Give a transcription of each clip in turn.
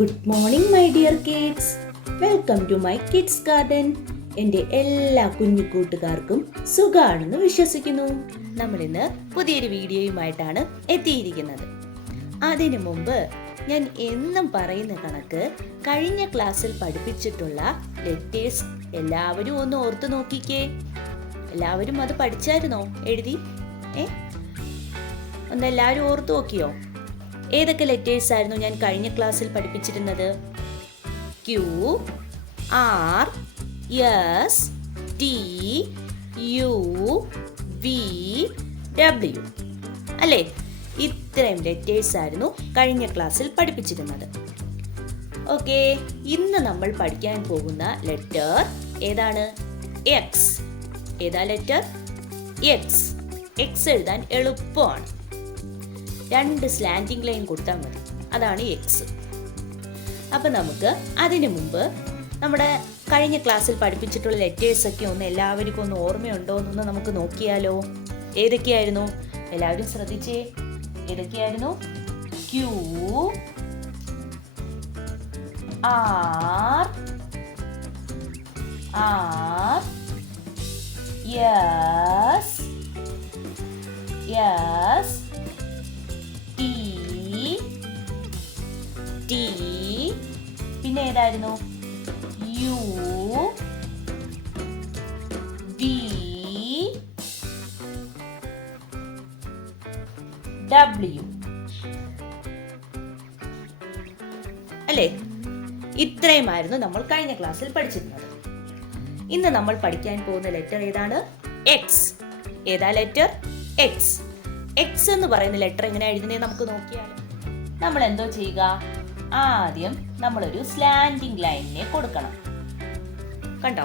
Good morning my dear kids. Welcome to my kids garden. എൻ്റെ എല്ലാ കുഞ്ഞു കൂട്ടുകാർക്കും സുഖാണെന്ന് വിശ്വസിക്കുന്നു. നമ്മളിന്ന് പുതിയൊരു വീഡിയോയുമായിട്ടാണ് എത്തിയിരിക്കുന്നത്. അതിനു മുമ്പ് ഞാൻ എന്നും പറയുന്ന കണക്ക് കഴിഞ്ഞ ക്ലാസ്സിൽ പഠിപ്പിച്ചിട്ടുള്ള ലെറ്റേഴ്സ് എല്ലാവരും ഒന്ന് ഓർത്ത് നോക്കിക്കേ. എല്ലാവരും അത് പഠിച്ചായിരുന്നോ? എഴുതി ഒന്ന് എല്ലാവരും ഓർത്ത് നോക്കിയോ? ഏതൊക്കെ ലെറ്റേഴ്സ് ആയിരുന്നു ഞാൻ കഴിഞ്ഞ ക്ലാസ്സിൽ പഠിപ്പിച്ചിരുന്നത്? Q, R, S, T, U, V, W അല്ലേ? ഇത്രയും ലെറ്റേഴ്സ് ആയിരുന്നു കഴിഞ്ഞ ക്ലാസ്സിൽ പഠിപ്പിച്ചിരുന്നത്. ഓക്കെ, ഇന്ന് നമ്മൾ പഠിക്കാൻ പോകുന്ന ലെറ്റർ ഏതാണ്? എക്സ്. ഏതാ ലെറ്റർ? എക്സ്. എക്സ് എഴുതാൻ എളുപ്പമാണ്. 2 സ്ലാൻഡിംഗ് ലൈൻ കൊടുത്താൽ മതി, അതാണ് എക്സ്. അപ്പം നമുക്ക് അതിനു മുമ്പ് നമ്മുടെ കഴിഞ്ഞ ക്ലാസ്സിൽ പഠിപ്പിച്ചിട്ടുള്ള ലെറ്റേഴ്സൊക്കെ ഒന്ന് എല്ലാവർക്കും ഒന്ന് ഓർമ്മയുണ്ടോ എന്നൊന്ന് നമുക്ക് നോക്കിയാലോ. ഏതൊക്കെയായിരുന്നു? എല്ലാവരും ശ്രദ്ധിച്ചേ. ഏതൊക്കെയായിരുന്നു? ക്യൂ, ആർ, എസ്, ടി, പിന്നെ ഏതായിരുന്നു? യു, വി, ഡബ്ല്യു അല്ലേ? ഇത്രയുമായിരുന്നു നമ്മൾ കഴിഞ്ഞ ക്ലാസ്സിൽ പഠിച്ചിരുന്നത്. ഇന്ന് നമ്മൾ പഠിക്കാൻ പോകുന്ന ലെറ്റർ ഏതാണ്? എക്സ്. ഏതാ ലെറ്റർ? എക്സ്. എക്സ് എന്ന് പറയുന്ന ലെറ്റർ എങ്ങനെ എഴുതുന്നത് നമുക്ക് നോക്കിയാലോ. നമ്മൾ എന്തോ ചെയ്യുക? ആദ്യം നമ്മളൊരു സ്ലാൻഡിംഗ് ലൈനിനെ കൊടുക്കണം. കണ്ടോ?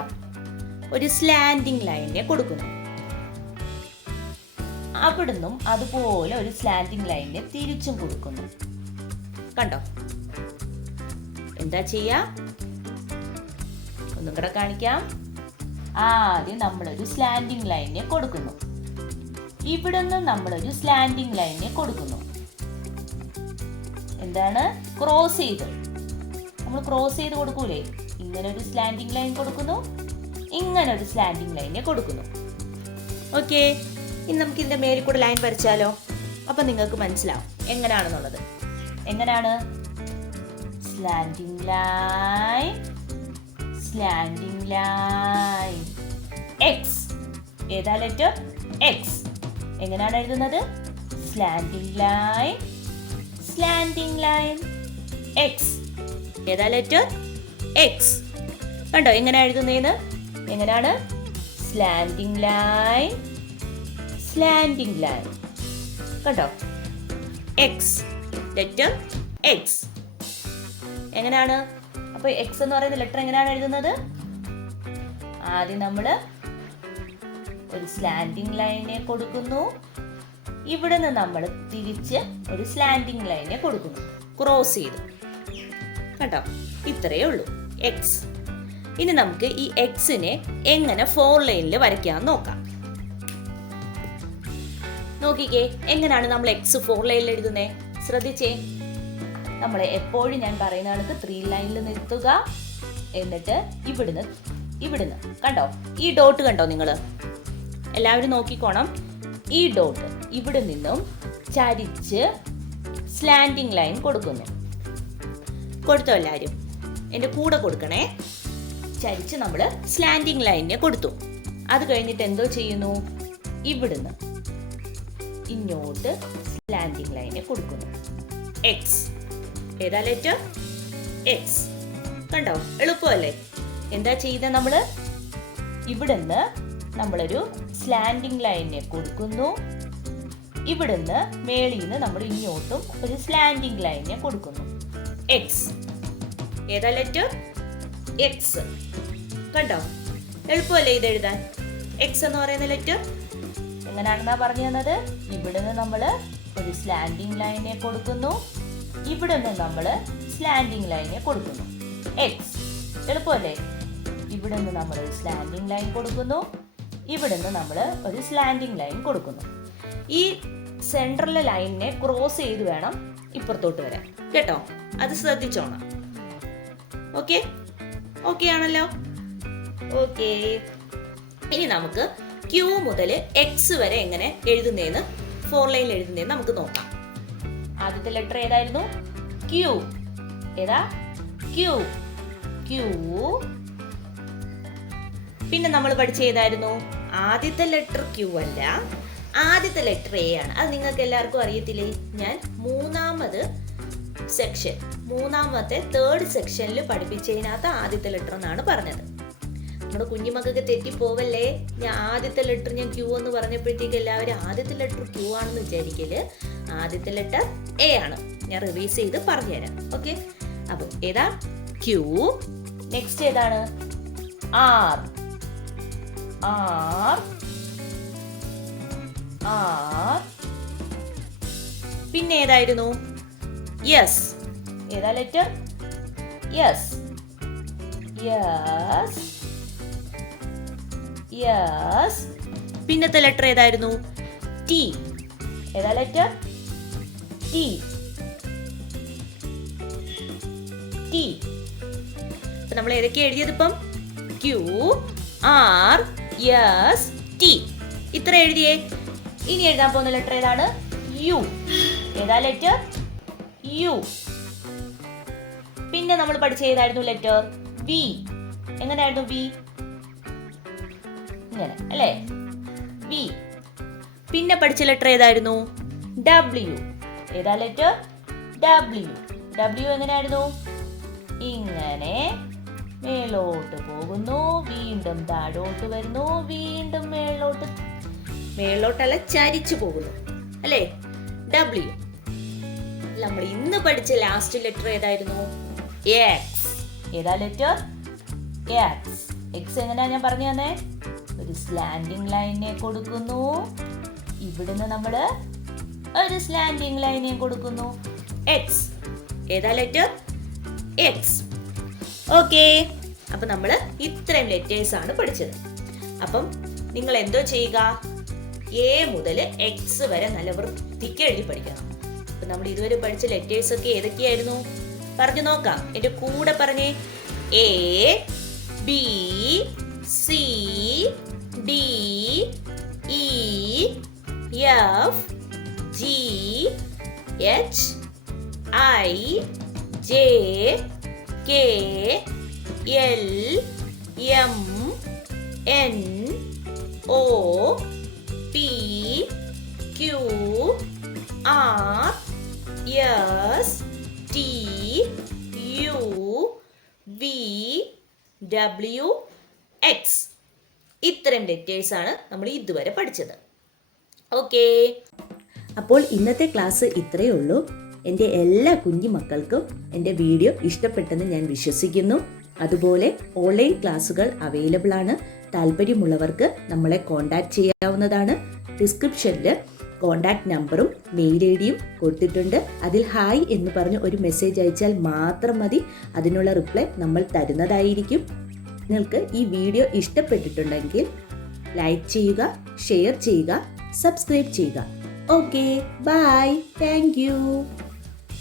ഒരു സ്ലാൻഡിംഗ് ലൈനിനെ കൊടുക്കുന്നു. അവിടുന്നും അതുപോലെ ഒരു സ്ലാൻഡിംഗ് ലൈനിനെ തിരിച്ചും കൊടുക്കുന്നു. കണ്ടോ? എന്താ ചെയ്യാ? ഒന്നും കൂടെ കാണിക്കാം. ആദ്യം നമ്മളൊരു സ്ലാൻഡിംഗ് ലൈനിനെ കൊടുക്കുന്നു. ഇവിടുന്ന് നമ്മളൊരു സ്ലാൻഡിംഗ് ലൈനിനെ കൊടുക്കുന്നു. എന്താണ്? ക്രോസ് ചെയ്ത്. നമ്മൾ ക്രോസ് ചെയ്ത് കൊടുക്കൂലേ? ഇങ്ങനെ ഒരു സ്ലാൻഡിംഗ് ലൈൻ കൊടുക്കുന്നു, ഇങ്ങനെ ഒരു സ്ലാൻഡിംഗ് ലൈനെ കൊടുക്കുന്നു. ഓക്കെ, ഇനി നമുക്ക് ഇതിന്റെ മേലിൽ കൂടെ ലൈൻ വരച്ചാലോ. അപ്പൊ നിങ്ങൾക്ക് മനസ്സിലാവും എങ്ങനെയാണെന്നുള്ളത്. എങ്ങനെയാണ്? Slanting line, slanting line, X. ഏതാ ലെറ്റർ? എക്സ്. എങ്ങനെയാണ് എഴുതുന്നത്? Slanting line, slanting line, X. ഏതാ ലെറ്റർ? എക്സ്. കണ്ടോ എങ്ങനെ എഴുതുന്നതെന്ന്? എങ്ങനെയാണ്? Slanting line, slanting line. കണ്ടോ? എക്സ്. Letter X. എങ്ങനെയാണ്? അപ്പൊ എക്സ് എന്ന് പറയുന്ന ലെറ്റർ എങ്ങനെയാണ് എഴുതുന്നത്? ആദ്യം നമ്മൾ ഒരു സ്ലാൻഡിംഗ് ലൈനെ കൊടുക്കുന്നു. ഇവിടെ നിന്ന് നമ്മൾ തിരിച്ച് ഒരു സ്ലാൻഡിംഗ് ലൈനെ കൊടുക്കുന്നു, ക്രോസ് ചെയ്ത്. കണ്ടോ? ഇത്രയേ ഉള്ളൂ എക്സ്. ഇനി നമുക്ക് ഈ എക്സിനെ എങ്ങനെ 4 ലൈനിൽ വരയ്ക്കാമെന്ന് നോക്കാം. നോക്കിക്കേ, എങ്ങനെയാണ് നമ്മൾ എക്സ് 4 ലൈനിൽ എഴുതുന്നേ? ശ്രദ്ധിച്ചേ. നമ്മൾ എപ്പോഴും ഞാൻ പറയുന്ന കണക്ക് 3 ലൈനിൽ നിർത്തുക. എന്നിട്ട് ഇവിടുന്ന് കണ്ടോ? ഈ ഡോട്ട് കണ്ടോ നിങ്ങൾ? എല്ലാവരും നോക്കിക്കോണം. ഈ ഡോട്ട് ഇവിടെ നിന്നും ചരിച്ച് സ്ലാൻഡിംഗ് ലൈൻ കൊടുക്കുന്നു. കൊടുത്തോ എല്ലാവരും? എൻ്റെ കൂടെ കൊടുക്കണേ. ചരിച്ച് നമ്മൾ സ്ലാൻഡിംഗ് ലൈനിനെ കൊടുത്തു. അത് കഴിഞ്ഞിട്ട് എന്തോ ചെയ്യുന്നു? ഇവിടുന്ന് ഇങ്ങോട്ട് സ്ലാൻഡിംഗ് ലൈനെ കൊടുക്കുന്നു. എക്സ്. ഏതാ ലെറ്റർ? എക്സ്. കണ്ടോ? എളുപ്പമല്ലേ? എന്താ ചെയ്ത നമ്മൾ? ഇവിടുന്ന് നമ്മളൊരു സ്ലാൻഡിംഗ് ലൈനിനെ കൊടുക്കുന്നു. ഇവിടുന്ന് മേളിൽ നിന്ന് നമ്മൾ ഇങ്ങോട്ടും ഒരു സ്ലാൻഡിംഗ് ലൈനിനെ കൊടുക്കുന്നു. എക്സ്. ഏതാ ലെറ്റർ? എക്സ്. കണ്ടോ? എളുപ്പമല്ലേ ഇത് എഴുതാൻ? എക്സ് എന്ന് പറയുന്ന ലെറ്റർ എങ്ങനെയാണെന്നാ പറഞ്ഞു തന്നത്? ഇവിടുന്ന് നമ്മൾ ഒരു സ്ലാൻഡിംഗ് ലൈനെ കൊടുക്കുന്നു. ഇവിടുന്ന് നമ്മൾ സ്ലാൻഡിംഗ് ലൈനെ കൊടുക്കുന്നു. എക്സ്. എളുപ്പമല്ലേ? ഇവിടുന്ന് നമ്മൾ ഒരു സ്ലാൻഡിംഗ് ലൈൻ കൊടുക്കുന്നു. ഇവിടുന്ന് നമ്മൾ ഒരു സ്ലാൻഡിംഗ് ലൈൻ കൊടുക്കുന്നു. ഈ സെൻട്രലിലെ ലൈനിനെ ക്രോസ് ചെയ്ത് വേണം ഇപ്പുറത്തോട്ട് വരാൻ. കേട്ടോ? അത് ശ്രദ്ധിച്ചോണം. ഓക്കെ ഓക്കെ ആണല്ലോ? ഓക്കെ, ഇനി നമുക്ക് ക്യൂ മുതൽ എക്സ് വരെ എങ്ങനെ എഴുതുന്നതെന്ന് 4 ലൈനിൽ എഴുതുന്നതെന്ന് നമുക്ക് നോക്കാം. ആദ്യത്തെ ലെറ്റർ ഏതായിരുന്നു? ക്യൂ. ഏതാ? ക്യൂ. ക്യൂ. പിന്നെ നമ്മൾ പഠിച്ച ഏതായിരുന്നു? ആദ്യത്തെ ലെറ്റർ ക്യൂ അല്ല, ആദ്യത്തെ ലെറ്റർ എ ആണ്. അത് നിങ്ങൾക്ക് എല്ലാവർക്കും അറിയത്തില്ലേ? ഞാൻ മൂന്നാമത്തെ തേർഡ് സെക്ഷനിൽ പഠിപ്പിച്ചതിനകത്ത് ആദ്യത്തെ ലെറ്റർ എന്നാണ് പറഞ്ഞത്. നമ്മുടെ കുഞ്ഞുമക്കൾക്ക് തെറ്റിപ്പോവല്ലേ? ആദ്യത്തെ ലെറ്റർ ഞാൻ ക്യൂ എന്ന് പറഞ്ഞപ്പോഴത്തേക്ക് എല്ലാവരും ആദ്യത്തെ ലെറ്റർ ക്യൂ ആണെന്ന് വിചാരിക്കല്. ആദ്യത്തെ ലെറ്റർ എ ആണ്. ഞാൻ റിവൈസ് ചെയ്ത് പറഞ്ഞുതരാം. ഓക്കെ, അപ്പോൾ ഏതാ? ക്യൂ. നെക്സ്റ്റ് ഏതാണ്? ആർ. ആർ. ആർ. പിന്നെ ഏതായിരുന്നു? യെസ്. ഏതാ ലെറ്റർ? യെസ്. യെസ്. യെസ്. പിന്നത്തെ ലെറ്റർ ഏതായിരുന്നു? ടി. ഏതാ ലെറ്റർ? ടി. ടി. നമ്മൾ ഏതൊക്കെ എഴുതിയത് ഇപ്പം? Q, R, S, T. ഇത്ര എഴുതിയേ. ഇനി എഴുതാൻ പോകുന്ന ലെറ്റർ ഏതാണ്? യു. ഏതാ ലെറ്റർ? യു. പിന്നെ നമ്മൾ പഠിച്ച ഏതായിരുന്നു ലെറ്റർ? വി. എങ്ങനെയായിരുന്നു വി? ഇങ്ങനെ അല്ലേ? വി. പിന്നെ പഠിച്ച ലെറ്റർ ഏതായിരുന്നു? ഡബ്ല്യു. ഏതാ ലെറ്റർ? ഡബ്ല്യു. ഡബ്ല്യു എങ്ങനെയായിരുന്നു? ഇങ്ങനെ മേലോട്ട് പോകുന്നു, വീണ്ടും താഴോട്ട് വരുന്നു, വീണ്ടും മേലോട്ടല്ല ചരിച്ചു പോകുന്നു അല്ലേ? ഡബ്ല്യു. നമ്മൾ ഇന്ന് പഠിച്ച ലാസ്റ്റ് ലെറ്റർ ഏതായിരുന്നു? എക്സ്. ഏതാ ലെറ്റർ? എക്സ്. എക്സ് എങ്ങനെയാ ഞാൻ പറഞ്ഞു തന്നെ? ഒരു സ്ലാൻഡിങ് ലൈനെ കൊടുക്കുന്നു, ഇവിടുന്ന് നമ്മള് ഒരു സ്ലാൻഡിങ് ലൈനെ കൊടുക്കുന്നു. എക്സ്. ഏതാ ലെറ്റർ? എക്സ്. ഓക്കെ, അപ്പൊ നമ്മൾ ഇത്രയും ലെറ്റേഴ്സ് ആണ് പഠിച്ചത്. അപ്പം നിങ്ങൾ എന്തോ ചെയ്യുക? എ മുതൽ എക്സ് വരെ നല്ല വൃത്തിക്ക് എഴുതി പഠിക്കണം. അപ്പൊ നമ്മൾ ഇതുവരെ പഠിച്ച ലെറ്റേഴ്സ് ഒക്കെ ഏതൊക്കെയായിരുന്നു? പറഞ്ഞു നോക്കാം. എന്റെ കൂടെ പറഞ്ഞേ. A, B, C, D, E, F, G, H, I, J, K, L, M, N, O, P, Q, R, S, T, U, V, W, X. ഇത്രയും ലെറ്റേഴ്സ് ആണ് നമ്മൾ ഇതുവരെ പഠിച്ചത്. ഓക്കെ, അപ്പോൾ ഇന്നത്തെ ക്ലാസ് ഇത്രയേ ഉള്ളൂ. എൻ്റെ എല്ലാ കുഞ്ഞു മക്കൾക്കും എൻ്റെ വീഡിയോ ഇഷ്ടപ്പെട്ടെന്ന് ഞാൻ വിശ്വസിക്കുന്നു. അതുപോലെ ഓൺലൈൻ ക്ലാസ്സുകൾ അവൈലബിൾ ആണ്. താല്പര്യമുള്ളവർക്ക് നമ്മളെ കോൺടാക്ട് ചെയ്യാവുന്നതാണ്. ഡിസ്ക്രിപ്ഷനിൽ കോൺടാക്ട് നമ്പറും മെയിൽ ഐ ഡിയും കൊടുത്തിട്ടുണ്ട്. അതിൽ ഹായ് എന്ന് പറഞ്ഞ് ഒരു മെസ്സേജ് അയച്ചാൽ മാത്രം മതി. അതിനുള്ള റിപ്ലൈ നമ്മൾ തരുന്നതായിരിക്കും. നിങ്ങൾക്ക് ഈ വീഡിയോ ഇഷ്ടപ്പെട്ടിട്ടുണ്ടെങ്കിൽ ലൈക്ക് ചെയ്യുക, ഷെയർ ചെയ്യുക, സബ്സ്ക്രൈബ് ചെയ്യുക. Okay, bye, thank U.